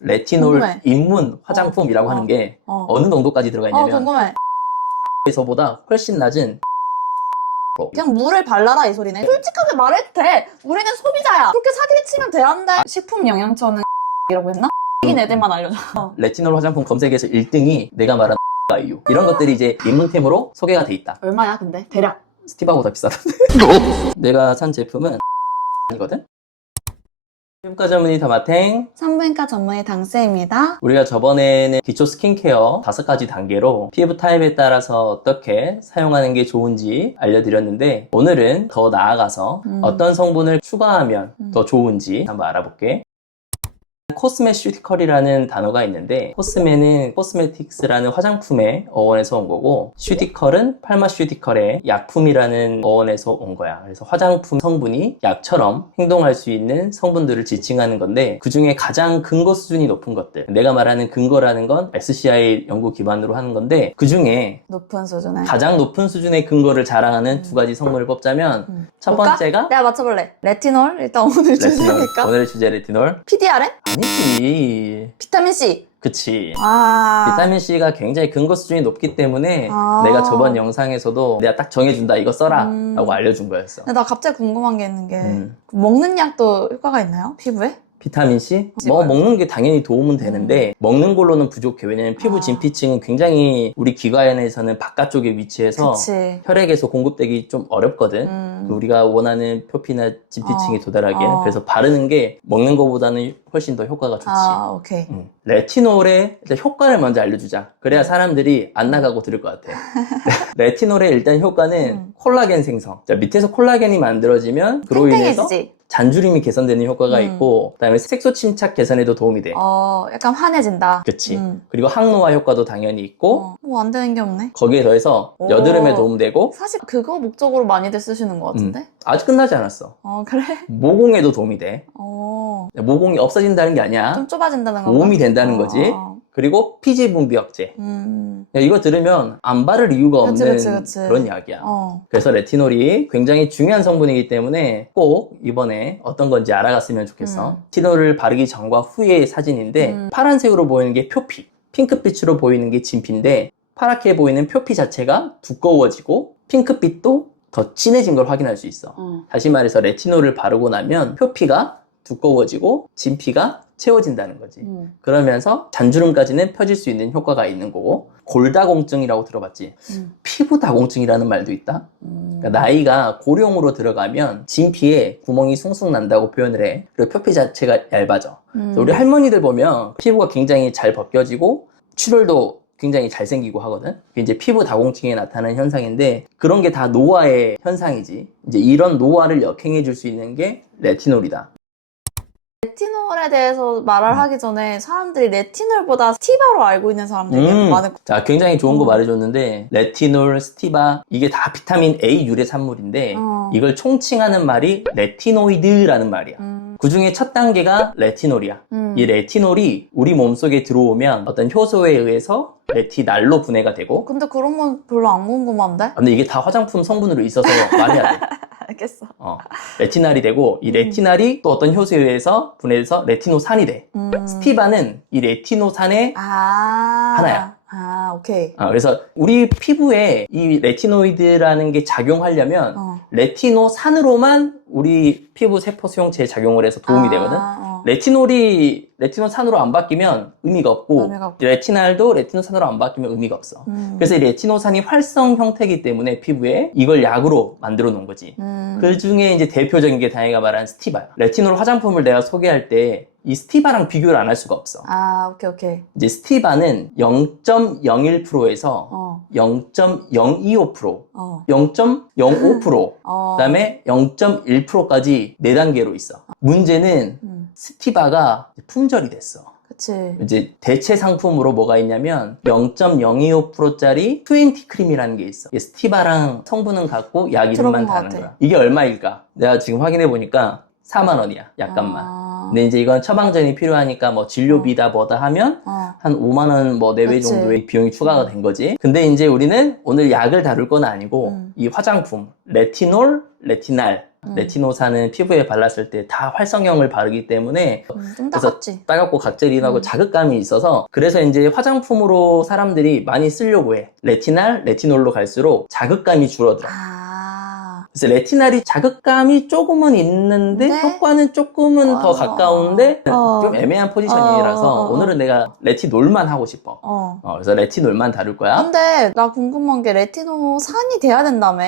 레티놀 궁금해. 입문 화장품이라고 하는 게 어느 정도까지 들어가 있냐면 궁금해. 에서보다 훨씬 낮은 그냥 물을 발라라 이 소리네. 솔직하게 말해도 돼. 우리는 소비자야. 그렇게 사기를 치면 돼, 안 돼? 식품 영양처는 이라고 했나? 이긴 애들만 알려줘. 레티놀 화장품 검색에서 1등이 내가 말한 아이유 이런 것들이 이제 입문템으로 소개가 돼 있다. 얼마야 근데? 대략. 스티바보다 비싸던데. 내가 산 제품은 이거든. 피부과 전문의 더마탱 산부인과 전문의 당스입니다. 우리가 저번에는 기초 스킨케어 5가지 단계로 피부 타입에 따라서 어떻게 사용하는 게 좋은지 알려드렸는데 오늘은 더 나아가서 어떤 성분을 추가하면 더 좋은지 한번 알아볼게. 코스메슈티컬이라는 단어가 있는데 코스메는 코스메틱스라는 화장품의 어원에서 온 거고 슈티컬은 팔마슈티컬의 약품이라는 어원에서 온 거야. 그래서 화장품 성분이 약처럼 행동할 수 있는 성분들을 지칭하는 건데 그 중에 가장 근거 수준이 높은 것들, 내가 말하는 근거라는 건 SCI 연구 기반으로 하는 건데 그 중에 높은 수준에. 가장 높은 수준의 근거를 자랑하는 2가지 성분을 뽑자면 첫 볼까? 번째가 내가 맞춰볼래. 레티놀. 일단 오늘 레티놀. 주제니까. 오늘의 주제 레티놀. PDRN? 아니지. 비타민C. 그치. 아. 비타민C가 굉장히 근거 수준이 높기 때문에 내가 저번 영상에서도 내가 딱 정해준다 이거 써라 라고 알려준 거였어. 근데 나 갑자기 궁금한 게 있는 게 먹는 약도 효과가 있나요? 피부에? 비타민C? 뭐 먹는 게 당연히 도움은 되는데 먹는 걸로는 부족해. 왜냐면 피부 진피층은 굉장히 우리 기관에서는 바깥쪽에 위치해서 그치. 혈액에서 공급되기 좀 어렵거든. 우리가 원하는 표피나 진피층에 도달하기에는. 그래서 바르는 게 먹는 것보다는 훨씬 더 효과가 좋지. 아, 오케이. 레티놀의 일단 효과를 먼저 알려주자. 그래야 사람들이 안 나가고 들을 것 같아. 레티놀의 일단 효과는 콜라겐 생성. 자, 밑에서 콜라겐이 만들어지면 그로 인해서 탱탱해지지? 잔주림이 개선되는 효과가 있고 그다음에 색소 침착 개선에도 도움이 돼. 약간 환해진다. 그치. 그리고 항노화 효과도 당연히 있고 뭐 안 되는 게 없네. 거기에 더해서 여드름에 도움되고 사실 그거 목적으로 많이들 쓰시는 것 같은데? 아직 끝나지 않았어. 그래? 모공에도 도움이 돼. 좀 모공이 없어진다는 게 아니야. 좁아진다는 거. 도움이 된다는 거지. 그리고 피지 분비 억제. 야, 이거 들으면 안 바를 이유가 없는 그치. 그런 이야기야. 그래서 레티놀이 굉장히 중요한 성분이기 때문에 꼭 이번에 어떤 건지 알아갔으면 좋겠어. 레티놀을 바르기 전과 후의 사진인데 파란색으로 보이는 게 표피, 핑크빛으로 보이는 게 진피인데 파랗게 보이는 표피 자체가 두꺼워지고 핑크빛도 더 진해진 걸 확인할 수 있어. 다시 말해서 레티놀을 바르고 나면 표피가 두꺼워지고 진피가 채워진다는 거지. 그러면서 잔주름까지는 펴질 수 있는 효과가 있는 거고 골다공증이라고 들어봤지? 피부다공증이라는 말도 있다. 그러니까 나이가 고령으로 들어가면 진피에 구멍이 숭숭 난다고 표현을 해. 그리고 표피 자체가 얇아져. 우리 할머니들 보면 피부가 굉장히 잘 벗겨지고 출혈도 굉장히 잘생기고 하거든. 그게 이제 피부 다공증에 나타나는 현상인데 그런 게 다 노화의 현상이지. 이제 이런 노화를 역행해 줄 수 있는 게 레티놀이다. 레티놀에 대해서 말을 하기 전에 사람들이 레티놀보다 스티바로 알고 있는 사람들이 많은. 자, 굉장히 좋은 거 말해줬는데 레티놀, 스티바 이게 다 비타민 A 유래 산물인데 이걸 총칭하는 말이 레티노이드라는 말이야. 그 중에 첫 단계가 레티놀이야. 이 레티놀이 우리 몸속에 들어오면 어떤 효소에 의해서 레티날로 분해가 되고. 근데 그런 건 별로 안 궁금한데? 근데 이게 다 화장품 성분으로 있어서 말해야 돼. 알겠어. 레티날이 되고 이 레티날이 또 어떤 효소에 의해서 분해돼서 레티노산이 돼. 스티바는 이 레티노산의 하나야. 오케이. 그래서 우리 피부에 이 레티노이드라는 게 작용하려면 레티노산으로만 우리 피부 세포 수용체에 작용을 해서 도움이 되거든. 레티놀이 레티노산으로 안 바뀌면 의미가 없고 레티날도 레티노산으로 안 바뀌면 의미가 없어. 그래서 이 레티노산이 활성 형태이기 때문에 피부에 이걸 약으로 만들어 놓은 거지. 그 중에 이제 대표적인 게 다행이가 말한 스티바야. 레티놀 화장품을 내가 소개할 때 이 스티바랑 비교를 안 할 수가 없어. 오케이. 이제 스티바는 0.01%에서 0.025%, 0.05%, 그다음에 0.1%까지 4단계로 있어. 문제는 스티바가 품절이 됐어. 그치. 이제 대체 상품으로 뭐가 있냐면 0.025%짜리 20 크림이라는 게 있어. 이게 스티바랑 성분은 같고 약 이름만 다른 거야. 이게 얼마일까? 내가 지금 확인해 보니까 4만 원이야. 약간만. 근데 이제 이건 처방전이 필요하니까 뭐 진료비다 뭐다 하면 한 5만 원 뭐 내외 정도의 비용이 추가가 된 거지. 근데 이제 우리는 오늘 약을 다룰 건 아니고 이 화장품 레티놀, 레티날 레티노사는 피부에 발랐을 때 다 활성형을 바르기 때문에 좀 그래서 따갑지. 따갑고 각질이 나고 자극감이 있어서 그래서 이제 화장품으로 사람들이 많이 쓰려고 해. 레티날, 레티놀로 갈수록 자극감이 줄어들어. 그래서 레티날이 자극감이 조금은 있는데 네? 효과는 조금은 더 가까운데 좀 애매한 포지션이라서 어. 오늘은 내가 레티놀만 하고 싶어. 그래서 레티놀만 다룰 거야. 근데 나 궁금한 게 레티노산이 돼야 된다며.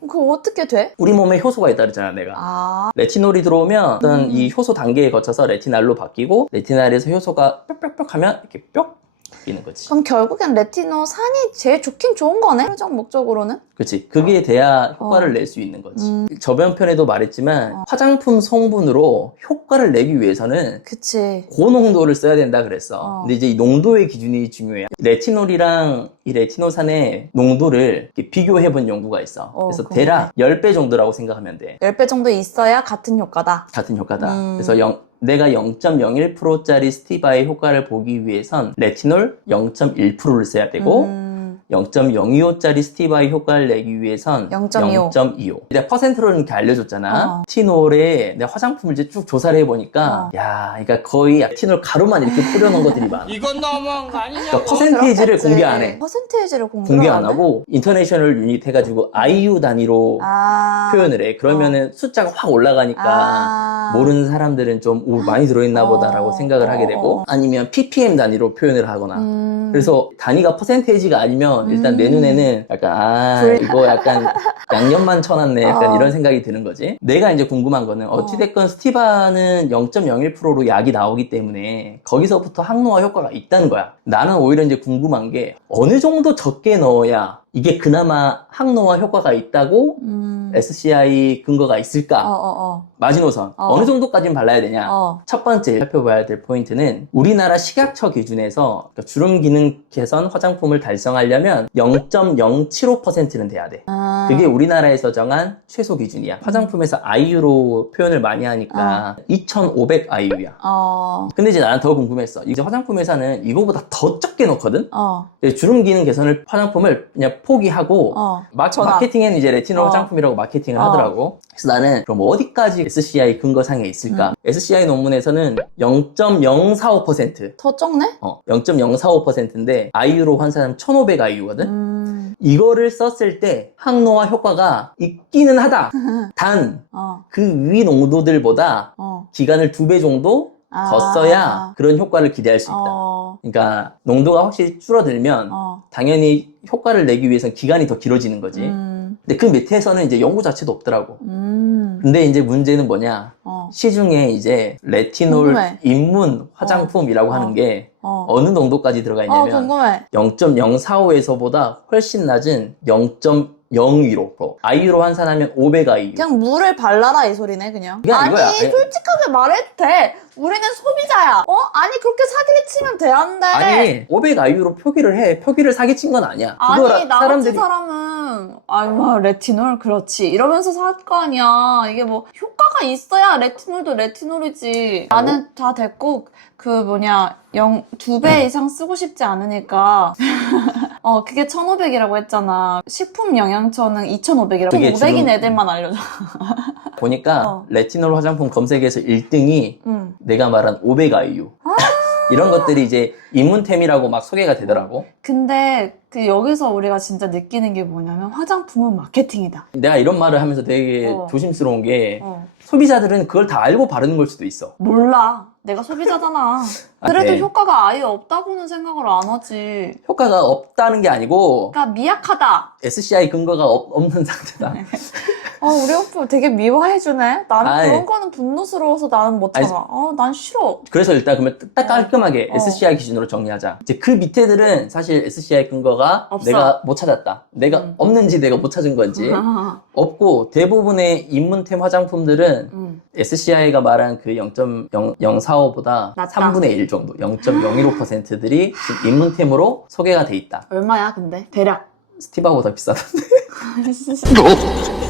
그거 어떻게 돼? 우리 몸에 효소가 있다 그랬잖아 내가. 레티놀이 들어오면 어떤 이 효소 단계에 거쳐서 레티날로 바뀌고 레티날에서 효소가 뿅뿅뿅 하면 이렇게 뿅 바뀌는 거지. 그럼 결국엔 레티노산이 제일 좋긴 좋은 거네? 최종 목적으로는? 그렇지. 그게 돼야 효과를 낼 수 있는 거지. 저번 편에도 말했지만 화장품 성분으로 효과를 내기 위해서는 그치. 고농도를 써야 된다 그랬어. 근데 이제 이 농도의 기준이 중요해. 레티놀이랑 이 레티노산의 농도를 이렇게 비교해 본 연구가 있어. 그래서 그러네. 대략 10배 정도라고 생각하면 돼. 10배 정도 있어야 같은 효과다. 같은 효과다. 그래서 내가 0.01%짜리 스티바의 효과를 보기 위해선 레티놀 0.1%를 써야 되고 0.025짜리 스티바의 효과를 내기 위해선 0.25. 0.25. 내가 퍼센트로는 이렇게 알려줬잖아. 티놀에 내가 화장품을 이제 쭉 조사를 해보니까 야, 그러니까 거의 티놀 가루만 이렇게 뿌려놓은 것들이 많아. 이건 너무한 거 아니냐고. 그러니까 퍼센테이지를 그렇겠지. 공개 안 해. 퍼센테이지를 공개 안 하고 인터내셔널 유닛 해가지고 IU 단위로 표현을 해. 그러면은 숫자가 확 올라가니까 모르는 사람들은 좀 많이 들어있나 보다라고 생각을 하게 되고 아니면 ppm 단위로 표현을 하거나 그래서 단위가 퍼센테이지가 아니면 일단 내 눈에는 약간 이거 약간 양념만 쳐놨네 약간 이런 생각이 드는 거지. 내가 이제 궁금한 거는 어찌됐건 스티바는 0.01%로 약이 나오기 때문에 거기서부터 항노화 효과가 있다는 거야. 나는 오히려 이제 궁금한 게 어느 정도 적게 넣어야 이게 그나마 항노화 효과가 있다고 SCI 근거가 있을까? 마지노선 어느 정도까지는 발라야 되냐? 첫 번째 살펴봐야 될 포인트는 우리나라 식약처 기준에서 그러니까 주름 기능 개선 화장품을 달성하려면 0.075%는 돼야 돼. 그게 우리나라에서 정한 최소 기준이야. 화장품에서 IU로 표현을 많이 하니까 2,500 IU야. 근데 이제 나는 더 궁금했어. 이제 화장품 회사는 이거보다 더 적게 넣거든? 주름 기능 개선을 화장품을 그냥 포기하고 마케팅에는 이제 레티놀 화장품이라고 마케팅을 하더라고. 그래서 나는 그럼 어디까지 SCI 근거상에 있을까? SCI 논문에서는 0.045%. 더 적네? 0.045%인데 IU로 한 사람 1,500 IU거든? 이거를 썼을 때 항노화 효과가 있기는 하다. 단 그 위 농도들보다 기간을 2배 정도 더 써야 그런 효과를 기대할 수 있다. 그러니까 농도가 확실히 줄어들면 당연히 효과를 내기 위해서는 기간이 더 길어지는 거지. 근데 그 밑에서는 이제 연구 자체도 없더라고. 근데 이제 문제는 뭐냐? 시중에 이제 레티놀 궁금해. 입문 화장품이라고 하는 게 어느 농도까지 들어가 있냐면 궁금해. 0.045에서보다 훨씬 낮은 0.015%. IU로 한 사람이면 500 IU. 그냥 물을 발라라 이 소리네 그냥. 그냥 아니 이거야. 솔직하게 말해도 돼. 우리는 소비자야. 아니 그렇게 사기를 치면 돼 안 돼. 아니 500 IU로 표기를 해. 표기를 사기친 건 아니야. 아니 그거라- 나 같은 사람은 뭐 레티놀 그렇지 이러면서 살 거 아니야. 이게 뭐 효과가 있어야 레티놀도 레티놀이지. 나는 다 됐고 그 뭐냐 2배 이상 쓰고 싶지 않으니까 그게 1,500이라고 했잖아. 식품 영양처는 2,500이라고. 그게 500인 애들만 알려줘. 보니까 레티놀 화장품 검색에서 1등이 내가 말한 500 IU. 이런 것들이 이제 입문템이라고 막 소개가 되더라고. 근데 그 여기서 우리가 진짜 느끼는 게 뭐냐면 화장품은 마케팅이다. 내가 이런 말을 하면서 되게 조심스러운 게 어. 소비자들은 그걸 다 알고 바르는 걸 수도 있어. 몰라. 내가 소비자잖아. 그래도 네. 효과가 아예 없다고는 생각을 안 하지. 효과가 없다는 게 아니고 그러니까 미약하다. SCI 근거가 없는 상태다. 우리 오빠 되게 미화해주네. 나는 아이. 그런 거는 분노스러워서 나는 못 참아. 난 싫어. 그래서 일단 그러면 딱 깔끔하게 SCI 기준으로 정리하자. 이제 그 밑에들은 사실 SCI 근거가 없어. 내가 못 찾았다. 내가 없는지 내가 못 찾은 건지 없고 대부분의 입문템 화장품들은 SCI가 말한 그 0.045보다 낮다. 3분의 1 정도, 0.015%들이 지금 입문템으로 소개가 돼 있다. 얼마야 근데? 대략. 스티바보다 비싸던데.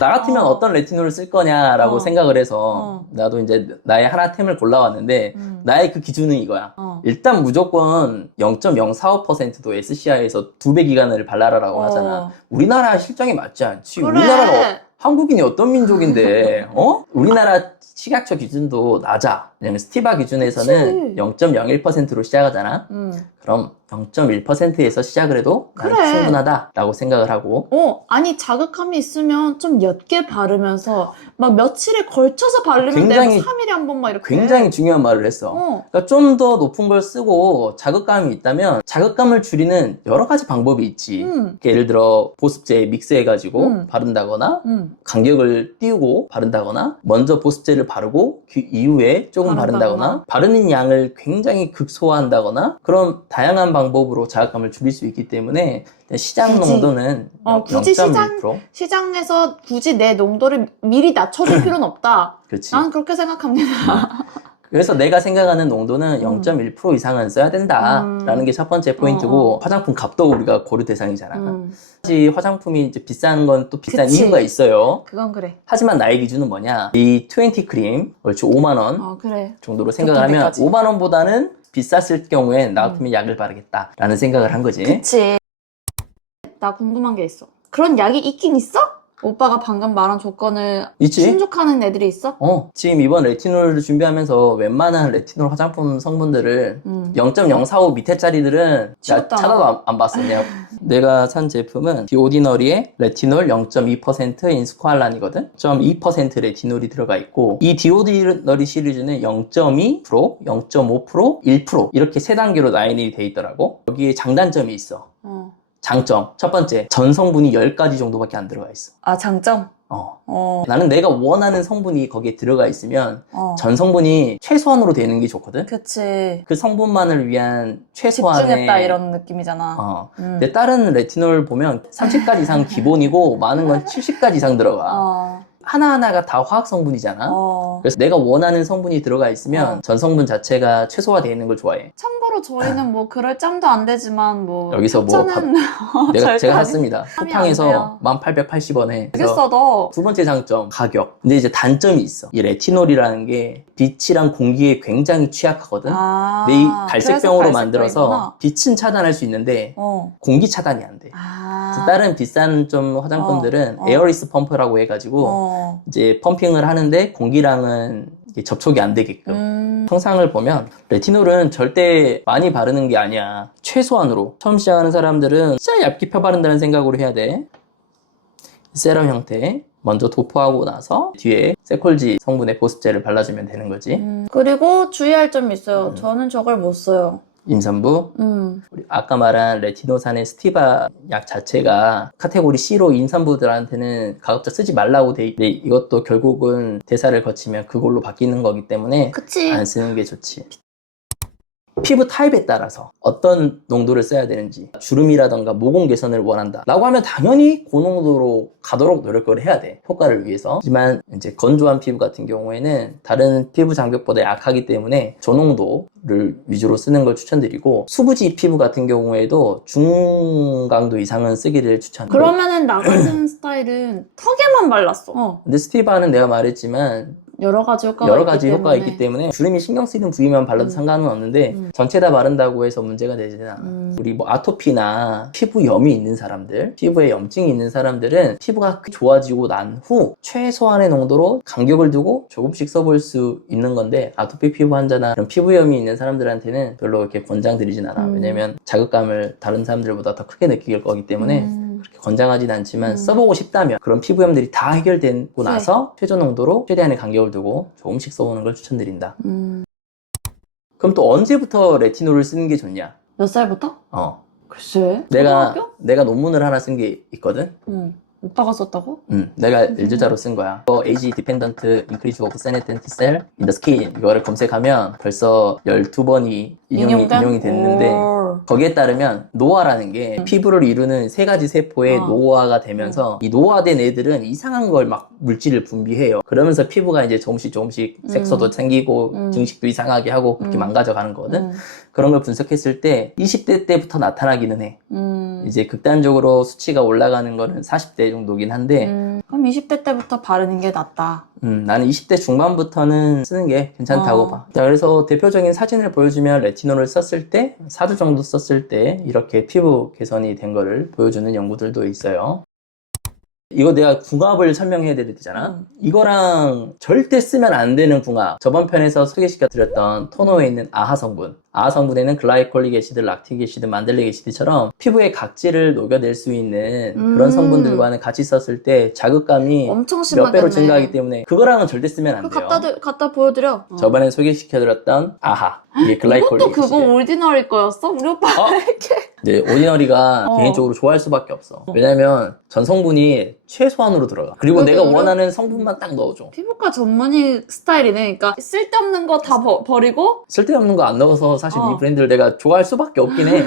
나 같으면 어떤 레티놀을 쓸 거냐라고 생각을 해서 나도 이제 나의 하나 템을 골라왔는데 나의 그 기준은 이거야. 일단 무조건 0.045%도 SCI에서 2배 기간을 발라라라고 하잖아. 우리나라 실정이 맞지 않지. 그래. 우리나라가 한국인이 어떤 민족인데, 우리나라 식약처 기준도 낮아. 왜냐면 스티바 기준에서는 그치. 0.01%로 시작하잖아. 그럼 0.1%에서 시작을 해도 나는 그래. 충분하다라고 생각을 하고. 아니 자극함이 있으면 좀 옅게 바르면서 막 며칠에 걸쳐서 바르면 굉장히- 돼. 3일에 한 번 막 이렇게. 굉장히 중요한 말을 했어. 그러니까 좀 더 높은 걸 쓰고 자극감이 있다면 자극감을 줄이는 여러 가지 방법이 있지. 예를 들어 보습제 믹스해가지고 바른다거나 간격을 띄우고 바른다거나 먼저 보습제를 바르고 그 이후에 조금 바른다거나 바르는 양을 굉장히 극소화한다거나 그런 다양한 방법으로 자극감을 줄일 수 있기 때문에 시장 굳이. 농도는 굳이 0.1%. 시장에서 굳이 내 농도를 미리 낮춰줄 필요는 없다. 그렇지. 난 그렇게 생각합니다. 그래서 내가 생각하는 농도는 0.1% 이상은 써야 된다라는 게 첫 번째 포인트고 화장품 값도 우리가 고려 대상이잖아. 사실 화장품이 이제 비싼 건 또 비싼 그치. 이유가 있어요. 그건 그래. 하지만 나의 기준은 뭐냐? 이 20 크림 얼추 5만 원 그래. 정도로 생각을 하면 데까지. 5만 원보다는 비쌌을 경우엔 나 같으면 약을 바르겠다라는 생각을 한 거지. 그치. 나 궁금한 게 있어. 그런 약이 있긴 있어? 오빠가 방금 말한 조건을 있지? 충족하는 애들이 있어? 지금 이번 레티놀을 준비하면서 웬만한 레티놀 화장품 성분들을 0.045 밑에짜리들은 취급도 안 찾아도 안 봤어. 내가 산 제품은 디오디너리의 레티놀 0.2% 인스쿠알란이거든. 0.2% 레티놀이 들어가 있고 이 디오디너리 시리즈는 0.2%, 0.5%, 1% 이렇게 세 단계로 라인이 돼 있더라고. 여기에 장단점이 있어. 장점. 첫 번째, 전 성분이 10가지 정도밖에 안 들어가 있어. 장점? 나는 내가 원하는 성분이 거기에 들어가 있으면 전 성분이 최소한으로 되는 게 좋거든. 그치. 그 성분만을 위한 최소한의 집중했다 이런 느낌이잖아. 근데 다른 레티놀 보면 30가지 이상 기본이고 많은 건 70가지 이상 들어가. 하나하나가 다 화학 성분이잖아. 그래서 내가 원하는 성분이 들어가 있으면 전 성분 자체가 최소화되어 있는 걸 좋아해. 참고로 저희는 뭐 그럴 짬도 안 되지만 뭐 여기서 뭐 협찬은 제가 샀습니다. 하면 안 쿠팡에서 돼요. 1880원에. 되게 싸다. 두 번째 장점, 가격. 근데 이제 단점이 있어. 이 레티놀이라는 게 빛이랑 공기에 굉장히 취약하거든. 근데 이 갈색병으로 만들어서 빛은 차단할 수 있는데 공기 차단이 안 돼. 그래서 다른 비싼 좀 화장품들은 에어리스 펌프라고 해가지고 이제 펌핑을 하는데 공기랑은 이게 접촉이 안 되게끔. 형상을 보면 레티놀은 절대 많이 바르는 게 아니야. 최소한으로. 처음 시작하는 사람들은 진짜 얇게 펴 바른다는 생각으로 해야 돼. 세럼 형태. 먼저 도포하고 나서 뒤에 세콜지 성분의 보습제를 발라주면 되는 거지. 그리고 주의할 점이 있어요. 저는 저걸 못 써요. 임산부. 우리 아까 말한 레티노산의 스티바 약 자체가 카테고리 C로 임산부들한테는 가급적 쓰지 말라고 돼 있는데 이것도 결국은 대사를 거치면 그걸로 바뀌는 거기 때문에 그치. 안 쓰는 게 좋지. 피부 타입에 따라서 어떤 농도를 써야 되는지, 주름이라던가 모공 개선을 원한다 라고 하면 당연히 고농도로 가도록 노력을 해야 돼, 효과를 위해서. 하지만 이제 건조한 피부 같은 경우에는 다른 피부 장벽보다 약하기 때문에 저농도를 위주로 쓰는 걸 추천드리고, 수부지 피부 같은 경우에도 중강도 이상은 쓰기를 추천드려요. 그러면은 나 같은 스타일은 턱에만 발랐어. 근데 스티바는 내가 말했지만 여러 가지 효과가 있기 때문에 주름이 신경 쓰이는 부위만 발라도 상관은 없는데 전체 다 바른다고 해서 문제가 되지는 않아. 우리 뭐 아토피나 피부염이 있는 사람들, 피부에 염증이 있는 사람들은 피부가 좋아지고 난 후 최소한의 농도로 간격을 두고 조금씩 써볼 수 있는 건데, 아토피 피부 환자나 그런 피부염이 있는 사람들한테는 별로 이렇게 권장드리진 않아. 왜냐면 자극감을 다른 사람들보다 더 크게 느낄 거기 때문에 그렇게 권장하진 않지만 써보고 싶다면, 그런 피부염들이 다 해결되고 나서 최저 농도로 최대한의 간격을 두고 조금씩 써보는 걸 추천드린다. 그럼 또 언제부터 레티놀을 쓰는 게 좋냐? 몇 살부터? 글쎄. 내가 논문을 하나 쓴 게 있거든. 오빠가 썼다고? 내가 일주자로 쓴 거야. Age Dependent Increase of Senescent Cell in the Skin, 이거를 검색하면 벌써 12번이 인용이 됐는데, 거기에 따르면 노화라는 게 피부를 이루는 세 가지 세포의 노화가 되면서 이 노화된 애들은 이상한 걸 막 물질을 분비해요. 그러면서 피부가 이제 조금씩 색소도 생기고 증식도 이상하게 하고 그렇게 망가져 가는 거거든. 그런 걸 분석했을 때 20대 때부터 나타나기는 해. 이제 극단적으로 수치가 올라가는 거는 40대 정도긴 한데 그럼 20대 때부터 바르는 게 낫다. 나는 20대 중반부터는 쓰는 게 괜찮다고 봐. 자, 그래서 대표적인 사진을 보여주면 레티놀을 썼을 때 4주 정도 썼을 때 이렇게 피부 개선이 된 거를 보여주는 연구들도 있어요. 이거 내가 궁합을 설명해야 되잖아. 이거랑 절대 쓰면 안 되는 궁합. 저번 편에서 소개시켜드렸던 토너에 있는 아하 성분. 아하 성분에는 글라이콜릭 애시드, 락틱 애시드, 만들릭 애시드처럼 피부의 각질을 녹여낼 수 있는 그런 성분들과는 같이 썼을 때 자극감이 엄청 몇 심하겠네. 배로 증가하기 때문에 그거랑은 절대 쓰면 안 돼요. 갖다 보여드려. 저번에 소개시켜드렸던 아하. 이게 글라이콜릭 이것도 그거 애시드. 올디너리 거였어? 우리 오빠 이렇게. 네, 오디너리가 개인적으로 좋아할 수밖에 없어. 왜냐면 전성분이 최소한으로 들어가. 그리고 그래도 내가 우리- 원하는 성분만 딱 넣어줘. 피부과 전문의 스타일이네. 그러니까 쓸데없는 거 다 버리고. 쓸데없는 거 안 넣어서 사실 어. 이 브랜드를 내가 좋아할 수밖에 없긴 해.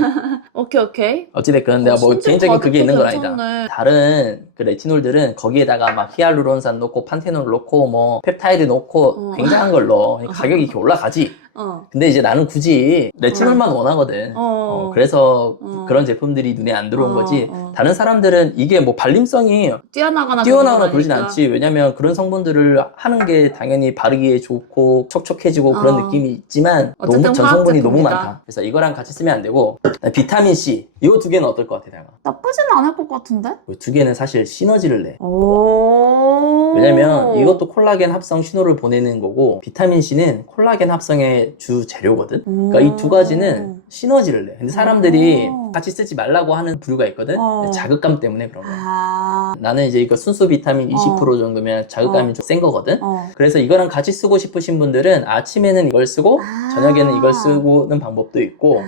오케이. 어찌됐건 내가 뭐 진짜 개인적인 그게 가격도 있는 건 아니다. 괜찮네. 다른 그 레티놀들은 거기에다가 막 히알루론산 넣고 판테놀 넣고 뭐 펩타이드 넣고 굉장한 걸 넣어. 가격이 이렇게 올라가지. 근데 이제 나는 굳이 레티놀만 원하거든. 그래서 그런 제품들이 눈에 안 들어온 거지. 다른 사람들은 이게 뭐 발림성이 뛰어나거나 그러진 않지. 왜냐면 그런 성분들을 하는 게 당연히 바르기에 좋고 촉촉해지고 그런 느낌이 있지만 너무 어쨌든 전성분이 화학 너무 제품이다. 많다. 그래서 이거랑 같이 쓰면 안 되고 비타민C 이거 두 개는 어떨 것 같아? 다영아? 나쁘진 않을 것 같은데? 이두 개는 사실 시너지를 내. 오. 왜냐면 이것도 콜라겐 합성 신호를 보내는 거고 비타민C는 콜라겐 합성의 주 재료거든. 그러니까 이 두 가지는 시너지를 내. 근데 사람들이 같이 쓰지 말라고 하는 부류가 있거든. 자극감 때문에 그런 거야. 나는 이제 이거 순수 비타민 20% 정도면 자극감이 좀 센 거거든. 그래서 이거랑 같이 쓰고 싶으신 분들은 아침에는 이걸 쓰고 저녁에는 이걸 쓰는 방법도 있고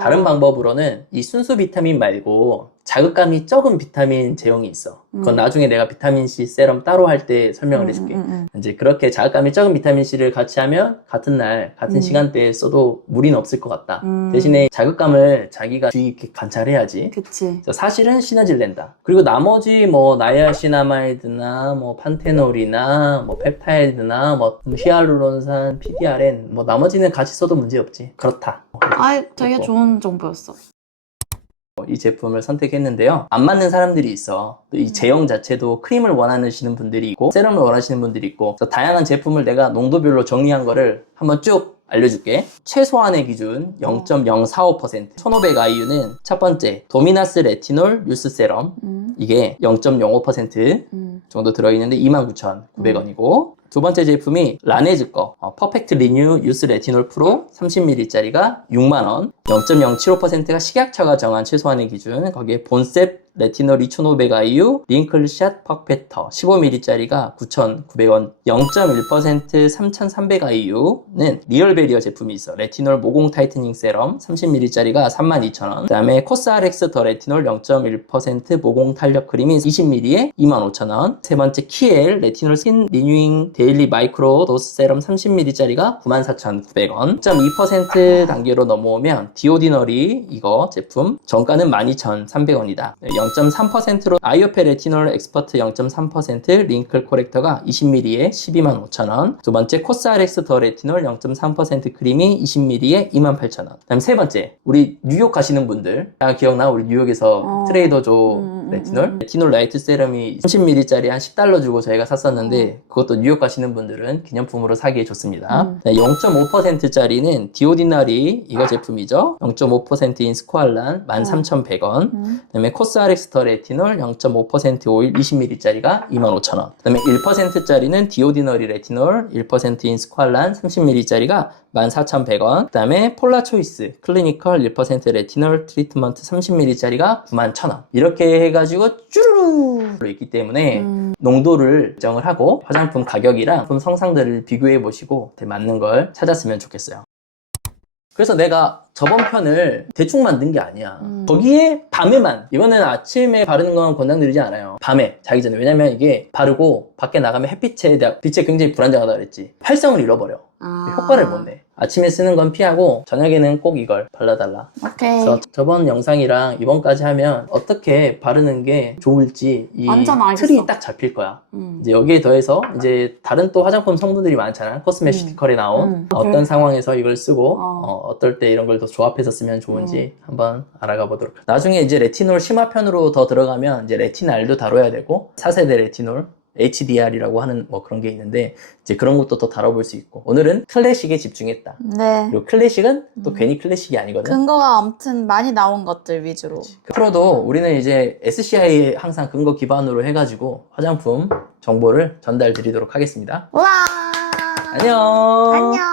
다른 방법으로는 이 순수 비타민 말고 자극감이 적은 비타민 제형이 있어. 그건 나중에 내가 비타민C 세럼 따로 할 때 설명을 해줄게. 이제 그렇게 자극감이 적은 비타민C를 같이 하면 같은 날, 같은 시간대에 써도 무리는 없을 것 같다. 대신에 자극감을 자기가 주의 깊게 관찰해야지. 그치. 그래서 사실은 시너지를 낸다. 그리고 나머지 뭐 나이아시나마이드나 뭐 판테놀이나 뭐 펩타이드나 뭐 히알루론산, PDRN 뭐 나머지는 같이 써도 문제 없지. 그렇다. 아이, 되게 좋은 정보였어. 이 제품을 선택했는데요. 안 맞는 사람들이 있어. 또 이 제형 자체도 크림을 원하시는 분들이 있고 세럼을 원하시는 분들이 있고 그래서 다양한 제품을 내가 농도별로 정리한 거를 한번 쭉 알려줄게. 최소한의 기준 0.045% 1500IU는 첫 번째 도미나스 레티놀 뉴스 세럼 이게 0.05% 정도 들어있는데 29,900원이고 두 번째 제품이 라네즈 거 퍼펙트 리뉴 유스 레티놀 프로 30ml짜리가 6만원 0.075%가 식약처가 정한 최소한의 기준 거기에 본셉 레티놀 2500IU 링클샷 퍽페터 15ml짜리가 9,900원 0.1% 3300IU는 리얼베리어 제품이 있어. 레티놀 모공 타이트닝 세럼 30ml짜리가 32,000원 그 다음에 코스RX 더 레티놀 0.1% 모공 탄력 크림이 20ml에 25,000원 세 번째 키엘 레티놀 스킨 리뉴잉 데일리 마이크로 도스 세럼 30ml짜리가 94,900원 0.2% 단계로 넘어오면 디오디너리 이거 제품 정가는 12,300원이다 0.3%로 아이오페 레티놀 엑스퍼트 0.3% 링클 코렉터가 20ml에 125,000원 두 번째 코스RX 더 레티놀 0.3% 크림이 20ml에 28,000원 그다음 세 번째 우리 뉴욕 가시는 분들 기억나? 우리 뉴욕에서 트레이더조 레티놀 라이트 세럼이 30ml짜리 한 $10 주고 저희가 샀었는데 그것도 뉴욕 가시는 분들은 기념품으로 사기에 좋습니다 0.5%짜리는 디오디너리 이거 제품이죠 0.5%인 스코알란 13,100원 그 다음에 코스RX 더 레티놀 0.5% 오일 20ml짜리가 25,000원 그 다음에 1%짜리는 디오디너리 레티놀 1%인 스코알란 30ml짜리가 14,100원 그 다음에 폴라 초이스 클리니컬 1% 레티놀 트리트먼트 30ml짜리가 91,000원 이렇게 해가지고 쭈루루 있기 때문에 농도를 정을 하고 화장품 가격이랑 제품 성상들을 비교해 보시고 맞는 걸 찾았으면 좋겠어요. 그래서 내가 저번 편을 대충 만든 게 아니야. 거기에 밤에만 이거는 아침에 바르는 건 권장드리지 않아요. 밤에 자기 전에. 왜냐면 이게 바르고 밖에 나가면 빛에 굉장히 불안정하다 그랬지. 활성을 잃어버려. 효과를 못 내. 아침에 쓰는 건 피하고 저녁에는 꼭 이걸 발라달라. 오케이. 그래서 저번 영상이랑 이번까지 하면 어떻게 바르는 게 좋을지 이 완전 알겠어. 틀이 딱 잡힐 거야. 이제 여기에 더해서 이제 다른 또 화장품 성분들이 많잖아. 코스메티컬에 나온 어떤 상황에서 이걸 쓰고 어떨 때 이런 걸 더 조합해서 쓰면 좋은지 한번 알아가 보도록. 나중에 이제 레티놀 심화편으로 더 들어가면 이제 레티날도 다뤄야 되고 4세대 레티놀 HDR이라고 하는 뭐 그런 게 있는데 이제 그런 것도 더 다뤄볼 수 있고 오늘은 클래식에 집중했다. 네. 그리고 클래식은 또 괜히 클래식이 아니거든. 근거가 아무튼 많이 나온 것들 위주로. 앞으로도 우리는 이제 SCI에 항상 근거 기반으로 해가지고 화장품 정보를 전달 드리도록 하겠습니다. 우와! 안녕. 안녕!